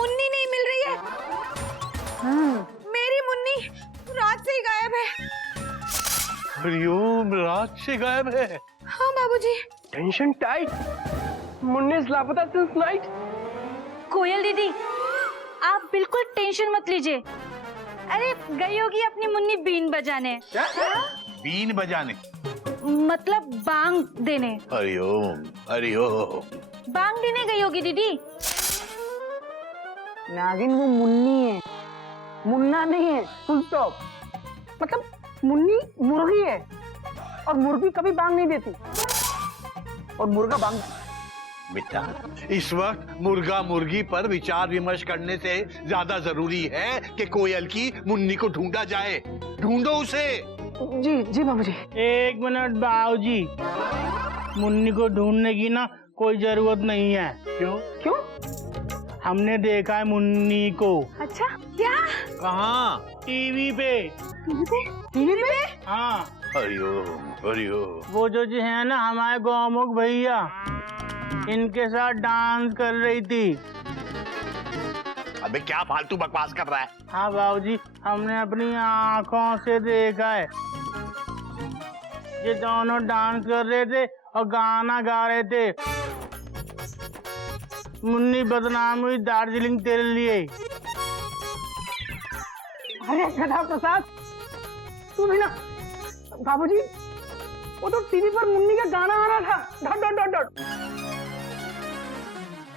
मुन्नी नहीं मिल रही है। मेरी मुन्नी रात से ही गायब है। हरिओम, रात से गायब है? हाँ बाबूजी। टेंशन टाइट, मुन्नी इज लापता सिंस नाइट। कोयल दीदी, आप बिल्कुल टेंशन मत लीजिए। अरे गई होगी अपनी मुन्नी बीन बजाने। बीन बजाने? मतलब बांग देने। हरिओम हरिओम। बांग देने गई होगी दीदी। नागिन वो मुन्नी है, मुन्ना नहीं है। Full stop. मतलब मुन्नी मुर्गी है और मुर्गी कभी बांग नहीं देती और मुर्गा बांग। बेटा, इस वक्त मुर्गा मुर्गी पर विचार विमर्श करने से ज्यादा जरूरी है कि कोयल की मुन्नी को ढूंढा जाए। ढूंढो उसे। जी जी बाबूजी। एक मिनट बाबूजी, मुन्नी को ढूंढने की ना कोई जरूरत नहीं है। क्यों? क्यों? हमने देखा है मुन्नी को। अच्छा, क्या? कहाँ? टीवी पे। टीवी पे? हाँ। हरिओम हरिओम। वो जो जी है ना हमारे गौमुख भैया, इनके साथ डांस कर रही थी। अबे क्या फालतू बकवास कर रहा है? हाँ बाबूजी, हमने अपनी आँखों से देखा है। ये दोनों डांस कर रहे थे और गाना गा रहे थे। मुन्नी बदनाम हुई दार्जिलिंग तेरे लिए। अरे गधा प्रसाद, तू भी ना। बाबूजी, वो तो टीवी पर मुन्नी का गाना आ रहा था, डॉट डॉट डॉट डॉट,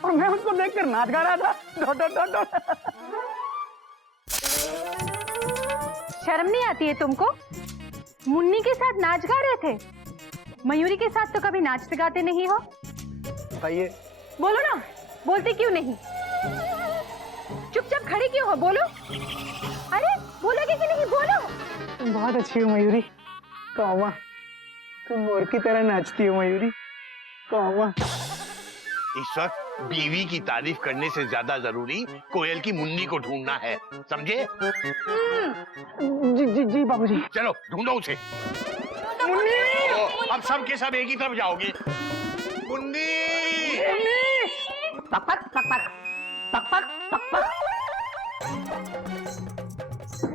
और मैं उसको देखकर नाच गा रहा था, डॉट डॉट डॉट डॉट। शर्म नहीं आती है तुमको? मुन्नी के साथ नाच गा रहे थे। मयूरी के साथ तो कभी नाचते गाते नहीं हो। भाई बोलो ना, बोलते क्यों नहीं? चुपचाप खड़ी क्यों हो? बोलो। अरे बोलोगे कि नहीं? बोलो। तुम बहुत अच्छी हो मयूरी। कौवा, तुम मोर की तरह नाचती हो मयूरी। कौवा। इस वक्त बीवी की तारीफ करने से ज्यादा जरूरी कोयल की मुन्नी को ढूंढना है, समझे? जी जी जी बाबूजी। चलो ढूंढो उसे। मुन्नी! तो अब सब के सब एक ही तरफ जाओगे। मुन्नी! पक पक पक पक पक पक पक पक।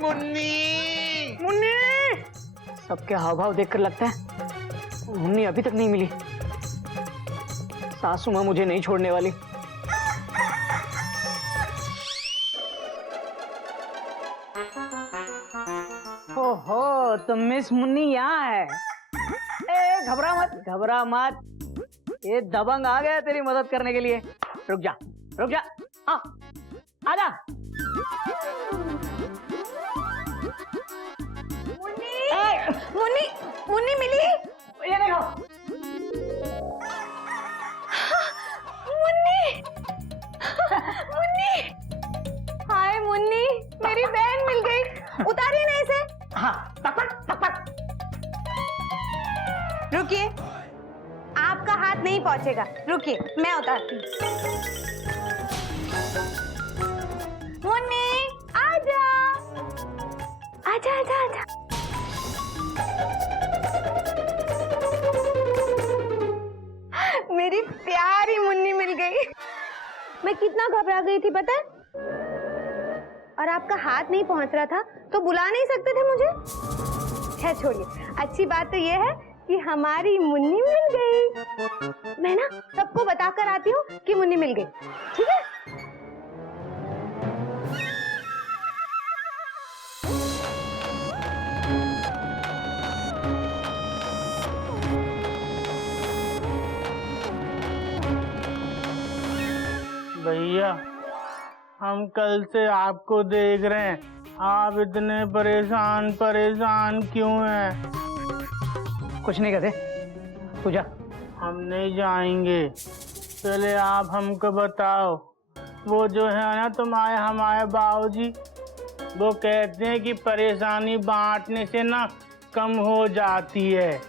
मुन्नी! मुन्नी! सबके हाव भाव देखकर लगता है मुन्नी अभी तक नहीं मिली। सासू माँ मुझे नहीं छोड़ने वाली। ओहो, तो मिस मुन्नी यहाँ है। ए घबरा मत, घबरा मत। ये दबंग आ गया तेरी मदद करने के लिए। रुक जा, रुक जा। हाँ, आजा। मुन्नी, मुन्नी मिली? ये देखो। मुन्नी, मुन्नी, हाय मुन्नी, मेरी बहन मिल गई। उतारिए ना इसे। हाँ, पक पक पक पक। रुकिए, आपका हाथ नहीं पहुंचेगा। रुकिए, मैं उतारती हूँ। मुन्नी, आजा, आजा, आजा, आजा। मेरी प्यारी मुन्नी मिल गई। मैं कितना घबरा गई थी पता है? और आपका हाथ नहीं पहुंच रहा था तो बुला नहीं सकते थे मुझे? खैर छोड़िए, अच्छी बात तो ये है कि हमारी मुन्नी मिल गई। मैं ना सबको बताकर आती हूँ कि मुन्नी मिल गई, ठीक है? भैया, हम कल से आपको देख रहे हैं, आप इतने परेशान परेशान क्यों हैं? कुछ नहीं कहते, तू जा। हम नहीं जाएंगे, पहले आप हमको बताओ। वो जो है ना तुम्हारे हमारे बाबूजी, वो कहते हैं कि परेशानी बांटने से ना कम हो जाती है।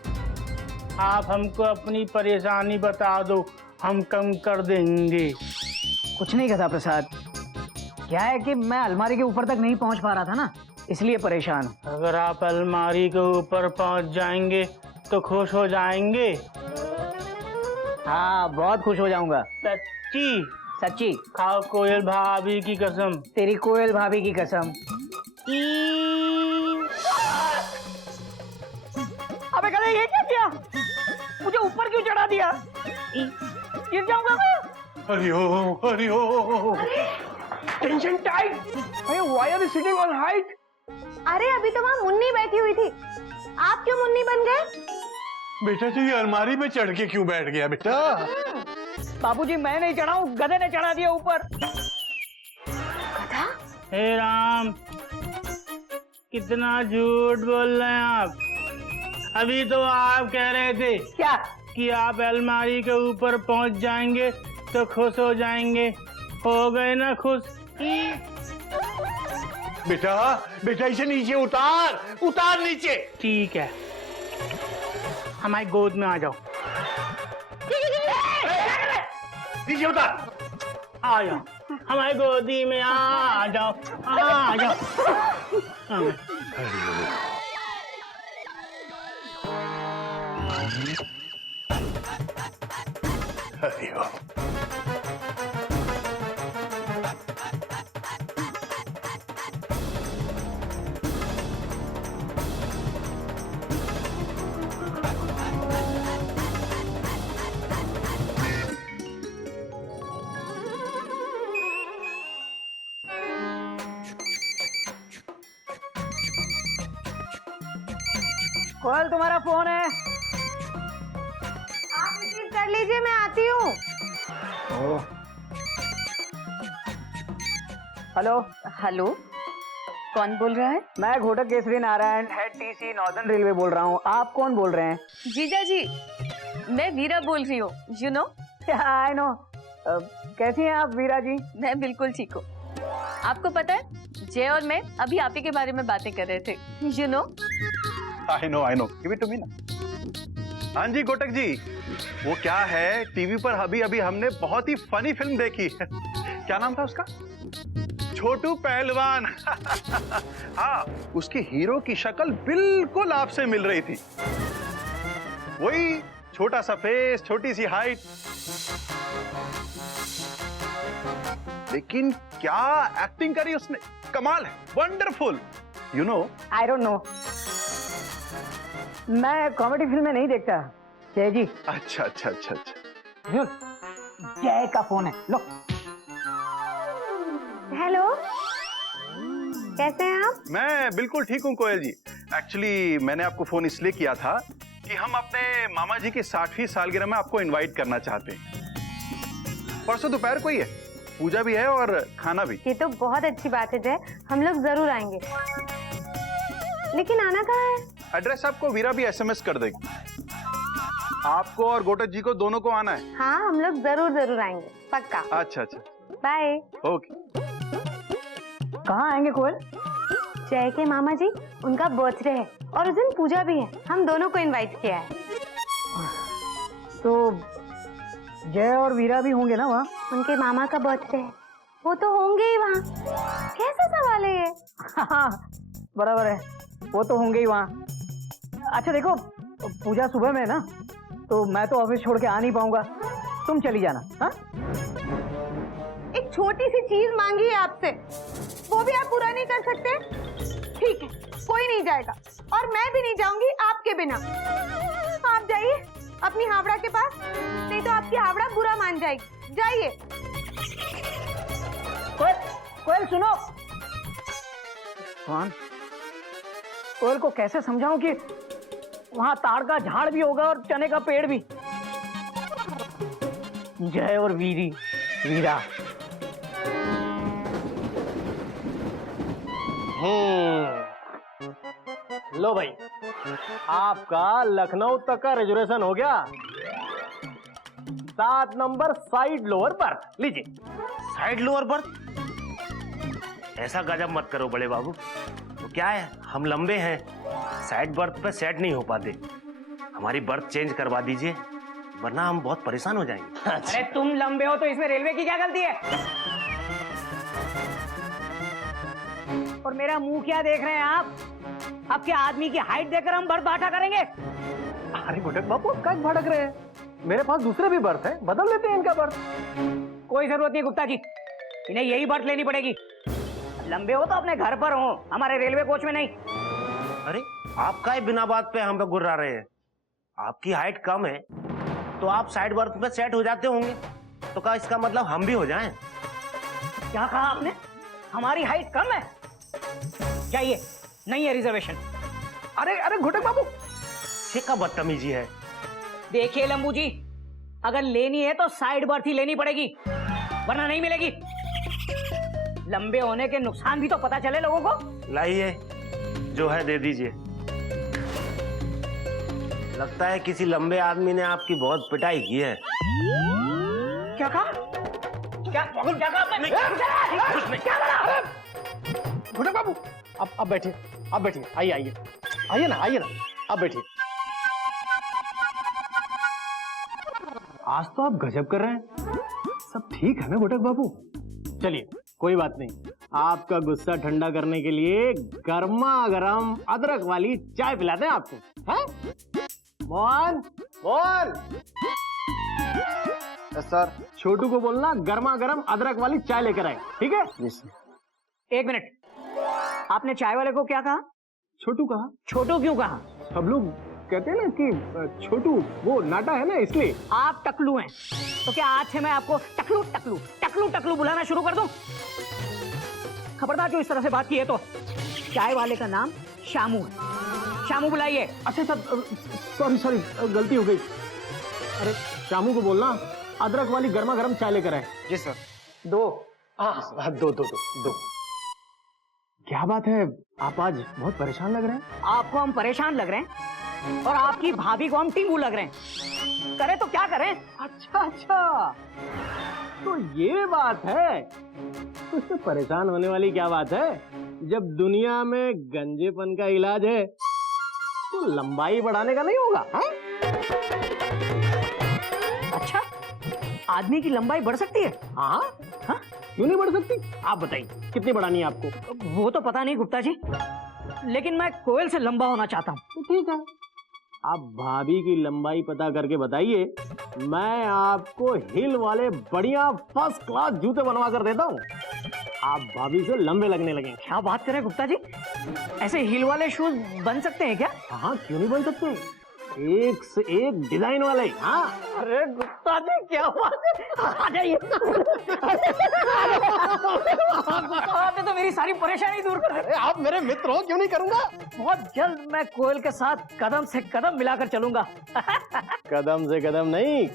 आप हमको अपनी परेशानी बता दो, हम कम कर देंगे। कुछ नहीं कहता प्रसाद, क्या है कि मैं अलमारी के ऊपर तक नहीं पहुंच पा रहा था ना, इसलिए परेशान हूँ। अगर आप अलमारी के ऊपर पहुंच जाएंगे तो खुश हो जाएंगे। हाँ, बहुत खुश हो जाऊंगा। सच्ची? सच्ची? खाओ कोयल भाभी की कसम। तेरी कोयल भाभी की कसम। अबे गधे, ये क्या किया? मुझे ऊपर क्यों चढ़ा दिया? गिर जाऊंगा मैं। हरिओम हरिओम। Tension tight. अरे why are you sitting on height? अरे अभी तो वहाँ मुन्नी बैठी हुई थी, आप क्यों मुन्नी बन गए? बेटा तू ये अलमारी पे चढ़ के क्यों बैठ गया बेटा? बाबूजी मैं नहीं चढ़ा हूँ, गधे ने चढ़ा दिया ऊपर। गधा? हे राम, कितना झूठ बोल रहे हैं आप। अभी तो आप कह रहे थे क्या? कि आप अलमारी के ऊपर पहुंच जाएंगे तो खुश हो जाएंगे। हो गए ना खुश? बेटा बेटा इसे नीचे उतार, उतार नीचे। ठीक है, हमारी गोद में आ जाओ। नीचे उतार। आ जाओ हमारी गोदी में, आ जाओ, आ जाओ। हरिओम। कोयल तुम्हारा फोन है। आप रिसीव कर लीजिए, मैं आती हूँ। हेलो, हेलो, कौन बोल रहा है? मैं Ghotak Kesari Narayan, head TC northern railway बोल रहा हूँ। आप कौन बोल रहे हैं? जीजा जी, मैं वीरा बोल रही हूँ। You know? I know. कैसी हैं आप वीरा जी? मैं बिल्कुल ठीक हूँ। आपको पता है, जय और मैं अभी आप ही के बारे में बातें कर रहे थे। You know? I know. Give it to me ना। हाँ जी घोटक जी, वो क्या है, टीवी पर अभी अभी हमने बहुत ही फनी फिल्म देखी। क्या नाम था उसका? छोटू पहलवान। हाँ, उसकी हीरो की शक्ल बिल्कुल आपसे मिल रही थी। वही छोटा सा फेस, छोटी सी हाइट, लेकिन क्या एक्टिंग करी उसने, कमाल है, wonderful. You know? I don't know, मैं कॉमेडी फिल्में नहीं देखता। जय जी। अच्छा। जय का फोन है, लो। हेलो, कैसे हैं आप? मैं बिल्कुल ठीक हूँ कोयल जी। एक्चुअली मैंने आपको फोन इसलिए किया था कि हम अपने मामा जी की 60वीं सालगिरह में आपको इनवाइट करना चाहते हैं। परसों दोपहर को ही है, पूजा भी है और खाना भी। ये तो बहुत अच्छी बात है जय, हम लोग जरूर आएंगे। लेकिन आना कहाँ है? एड्रेस आपको वीरा भी SMS कर देगी। आपको और घोटक जी को दोनों को आना है। हाँ, हम लोग जरूर आएंगे, पक्का। अच्छा। बाय। ओके। कहाँ आएंगे कोयल? जय के मामा जी, उनका बर्थडे है और उस दिन पूजा भी है, हम दोनों को इनवाइट किया है। तो जय और वीरा भी होंगे ना वहाँ? उनके मामा का बर्थडे है, वो तो होंगे ही वहाँ। कैसा सवाल है ये? हाँ, बराबर है, वो तो होंगे ही वहाँ। अच्छा देखो, पूजा सुबह में है ना, तो मैं तो ऑफिस छोड़ के आ नहीं पाऊंगा, तुम चली जाना। हाँ, एक छोटी सी चीज मांगी है आपसे, वो भी आप पूरा नहीं कर सकते? ठीक है, कोई नहीं जाएगा और मैं भी नहीं जाऊंगी आपके बिना। आप जाइए अपनी हावड़ा के पास, नहीं तो आपकी हावड़ा बुरा मान जाएगी। जाइए। कोयल सुनो। कौन? कोयल को कैसे समझाऊं कि वहां ताड़ का झाड़ भी होगा और चने का पेड़ भी। जय और वीरा। लो भाई, आपका लखनऊ तक का रिजर्वेशन हो गया। 7 नंबर साइड लोअर बर्थ लीजिए। Side lower berth? ऐसा गजब मत करो बड़े बाबू, तो क्या है, हम लंबे हैं, साइड बर्थ पे सेट नहीं हो पाते। हमारी बर्थ चेंज करवा दीजिए, वरना हम बहुत परेशान हो जाएंगे। अरे तुम लंबे हो तो इसमें रेलवे की क्या गलती है? और मेरा मुंह क्या देख रहे हैं आप? आपके आदमी की हाइट देखकर हम बर्थ बांटा करेंगे? अरे घोटक बाबू, कब भड़क रहे हैं? मेरे पास दूसरे भी बर्थ है, बदल लेते हैं इनका बर्थ। कोई जरूरत नहीं गुप्ता जी, इन्हें यही बर्थ लेनी पड़ेगी। लंबे हो तो अपने घर पर हो, हमारे रेलवे कोच में नहीं। अरे आप काहे बिना बात पे हम पे गुर्रा रहे हैं? आपकी हाइट कम है तो आप साइड बर्थ पे सेट हो जाते होंगे, तो क्या इसका मतलब हम भी हो जाएं? क्या कहा आपने? हमारी हाइट कम है? जाइए, नहीं है रिजर्वेशन। अरे अरे घोटक बाबू, ये का बदतमीजी है। देखिए लंबू जी, अगर लेनी है तो साइड बर्थ ही लेनी पड़ेगी, वरना नहीं मिलेगी। लंबे होने के नुकसान भी तो पता चले लोगों को। लाइए, जो है दे दीजिए। लगता है किसी लंबे आदमी ने आपकी बहुत पिटाई की है। क्या कहा? क्या कहा आपने? क्या कहा? घोटक बाबू, आप बैठिए, आप बैठिए, आइए आइए आइए ना, आइए ना, आप बैठिए। आज तो आप गजब कर रहे हैं। सब ठीक है ना घोटक बाबू? चलिए कोई बात नहीं, आपका गुस्सा ठंडा करने के लिए गर्मा गर्म अदरक वाली चाय पिलाते हैं आपको, हैं? मोहन, मोहन। सर, छोटू को बोलना गर्मा गर्म अदरक वाली चाय लेकर आए, ठीक है? एक मिनट, आपने चाय वाले को क्या कहा? छोटू कहा? छोटू क्यों कहा? सब लोग कहते हैं ना कि छोटू वो नाटा है ना, इसलिए। आप टकलू हैं, तो क्या आज से मैं आपको टकलू टकलू टकलू टकलू बुलाना शुरू कर दूं? खबरदार जो इस तरह से बात की है तो। चाय वाले का नाम शामू है, शामू बुलाइए। अच्छा सर, सॉरी गलती हो गई। अरे शामू को बोलना अदरक वाली गर्मा गर्म चाय लेकर आए। जी सर। दो। हाँ, दो। क्या बात है, आप आज बहुत परेशान लग रहे हैं। आपको हम परेशान लग रहे हैं और आपकी भाभी को हम टीमू लग रहे हैं। करें तो क्या करें? अच्छा, तो ये बात है। तो इससे परेशान होने वाली क्या बात है? जब दुनिया में गंजेपन का इलाज है तो लंबाई बढ़ाने का नहीं होगा, है? अच्छा, आदमी की लंबाई बढ़ सकती है? हाँ, क्यों नहीं बढ़ सकती? आप बताइए कितनी बढ़ानी है आपको? वो तो पता नहीं गुप्ता जी, लेकिन मैं कोयल से लंबा होना चाहता हूँ। तो ठीक है, आप भाभी की लंबाई पता करके बताइए, मैं आपको हिल वाले बढ़िया फर्स्ट क्लास जूते बनवा कर देता हूँ। आप भाभी से लंबे लगने लगेंगे। क्या बात करें गुप्ता जी, ऐसे हिल वाले शूज बन सकते हैं क्या? हाँ, क्यों नहीं बन सकते? एक से एक डिजाइन वाले। हाँ, अरे गुप्ता जी क्या बात है, आ जाइए। आपने तो मेरी सारी परेशानी दूर कर दी। आप मेरे मित्र हो, क्यों नहीं करूंगा? बहुत जल्द मैं कोयल के साथ कदम से कदम मिलाकर चलूंगा। कदम से कदम नहीं,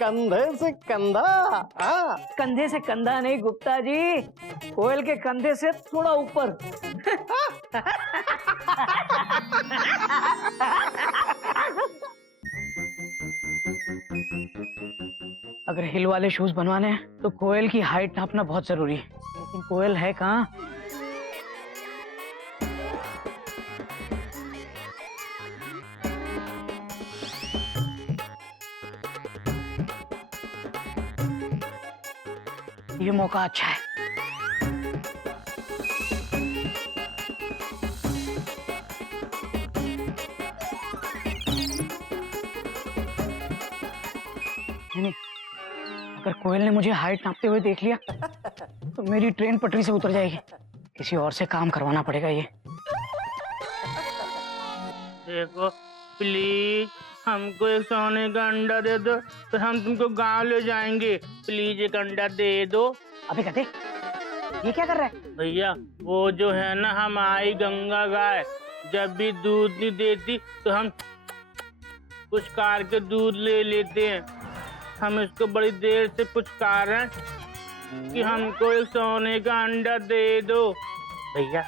कंधे से कंधा। हाँ, कंधे से कंधा नहीं गुप्ता जी, कोयल के कंधे से थोड़ा ऊपर। अगर हिल वाले शूज बनवाने हैं तो कोयल की हाइट नापना बहुत जरूरी है, लेकिन कोयल है कहाँ? ये मौका अच्छा है। नहीं, अगर कोयल ने मुझे हाइट नापते हुए देख लिया तो मेरी ट्रेन पटरी से उतर जाएगी। किसी और से काम करवाना पड़ेगा ये। देखो प्लीज, हमको एक सोने का अंडा दे दो तो हम तुमको गांव ले जाएंगे। प्लीज एक अंडा दे दो। अबे कहते ये क्या कर रहा है? भैया वो जो है ना हमारी गंगा गाय, जब भी दूध नहीं देती तो हम पुचकार के दूध ले लेते हैं। हम इसको बड़ी देर से पुचकार रहे हैं कि हमको एक सोने का अंडा दे दो। भैया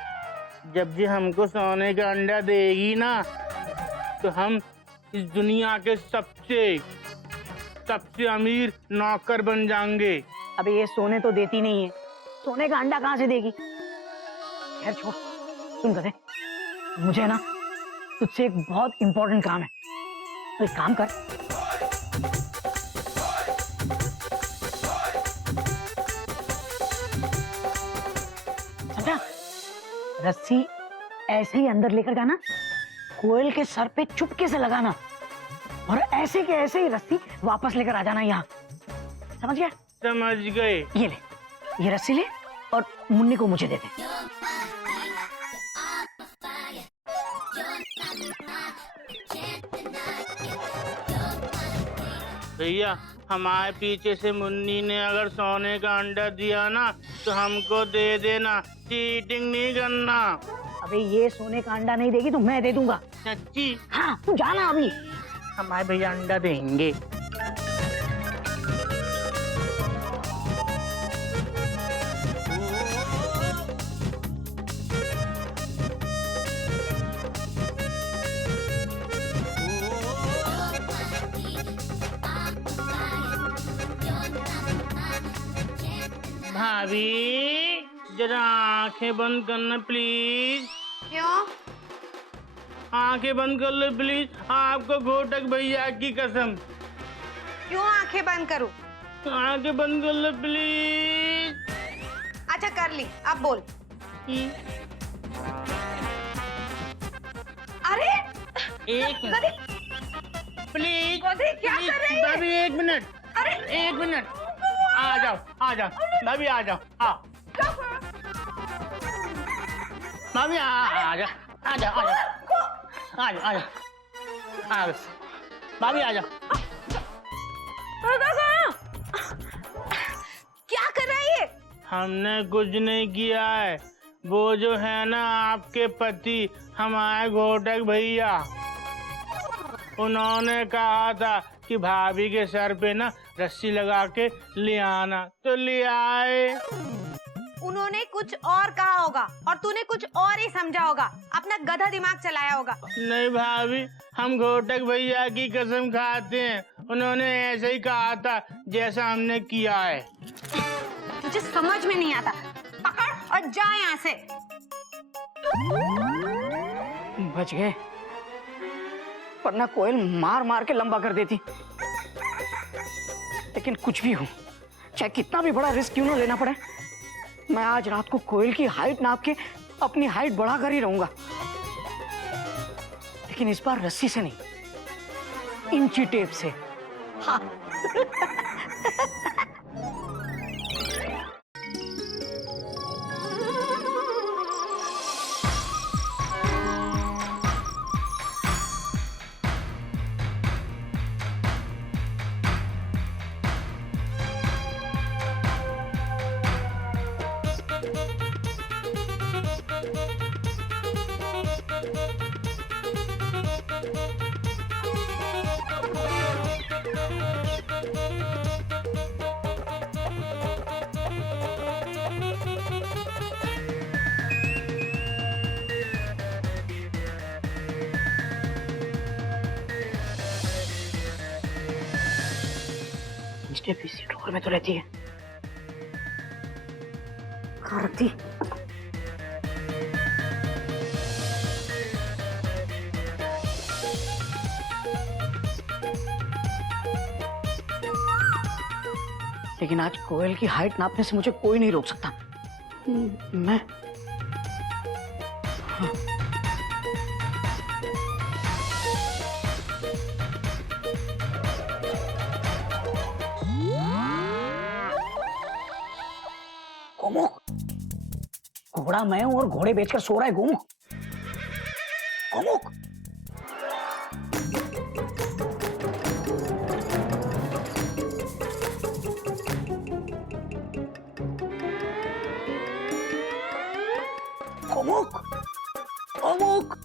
जब जी हमको सोने का अंडा देगी ना तो हम इस दुनिया के सबसे अमीर नौकर बन जाएंगे। अबे ये सोने तो देती नहीं है, सोने का अंडा कहाँ से देगी? खैर छोड़, सुन कहते मुझे ना तुझसे एक बहुत इंपॉर्टेंट काम है, तो एक काम कर, समझा? रस्सी ऐसे ही अंदर लेकर जाना, कोयल के सर पे चुपके से लगाना और ऐसे के ऐसे ही रस्सी वापस लेकर आ जाना यहाँ। समझ गया? समझ गए। ये ले, ये रस्सी ले और मुन्नी को मुझे दे दे। भैया हमारे पीछे से मुन्नी ने अगर सोने का अंडा दिया ना तो हमको दे देना, चीटिंग नहीं करना। अबे ये सोने का अंडा नहीं देगी तो मैं दे दूंगा। सच्ची? हाँ तू जाना अभी। हमारे भैया अंडा देंगे। भाभी जरा आंखें बंद करना प्लीज। क्यों? आंखें बंद कर लो प्लीज, आपको घोटक भैया की कसम। क्यों आंखें बंद करूं? आंखें बंद कर लो प्लीज। अच्छा कर ली, अब बोल। अरे एक मिनट प्लीज, गौरी, क्या कर रही है? भाभी एक मिनट, अरे एक मिनट, आ जाओ भाभी, आ जाओ, आओ भाभी, आ जाओ भाभी, आ जाओ। क्या कर रही है? हमने कुछ नहीं किया है, वो जो है ना आपके पति हमारे घोटक भैया, उन्होंने कहा था कि भाभी के सर पे ना रस्सी लगा के ले आना, तो ले आए। उन्होंने कुछ और कहा होगा और तूने कुछ और ही समझा होगा, अपना गधा दिमाग चलाया होगा। नहीं भाभी, हम घोटक भैया की कसम खाते हैं, उन्होंने ऐसे ही कहा था जैसा हमने किया है। मुझे समझ में नहीं आता, पकड़ और जा यहाँ से। बच गए, वरना कोयल मार मार के लंबा कर देती। लेकिन कुछ भी हो, चाहे कितना भी बड़ा रिस्क क्यों ना लेना पड़े, मैं आज रात को कोयल की हाइट नाप के अपनी हाइट बढ़ाकर ही रहूंगा। लेकिन इस बार रस्सी से नहीं, इंची टेप से। हाँ। स्टेप इसी ड्रॉअर में तो रहती है, कहाँ रखती? लेकिन आज कोयल की हाइट नापने से मुझे कोई नहीं रोक सकता। मैं गोमुख, घोड़ा मैं हूं और घोड़े बेचकर सो रहा है गोमुख। गोमुख गोमुख गोमुख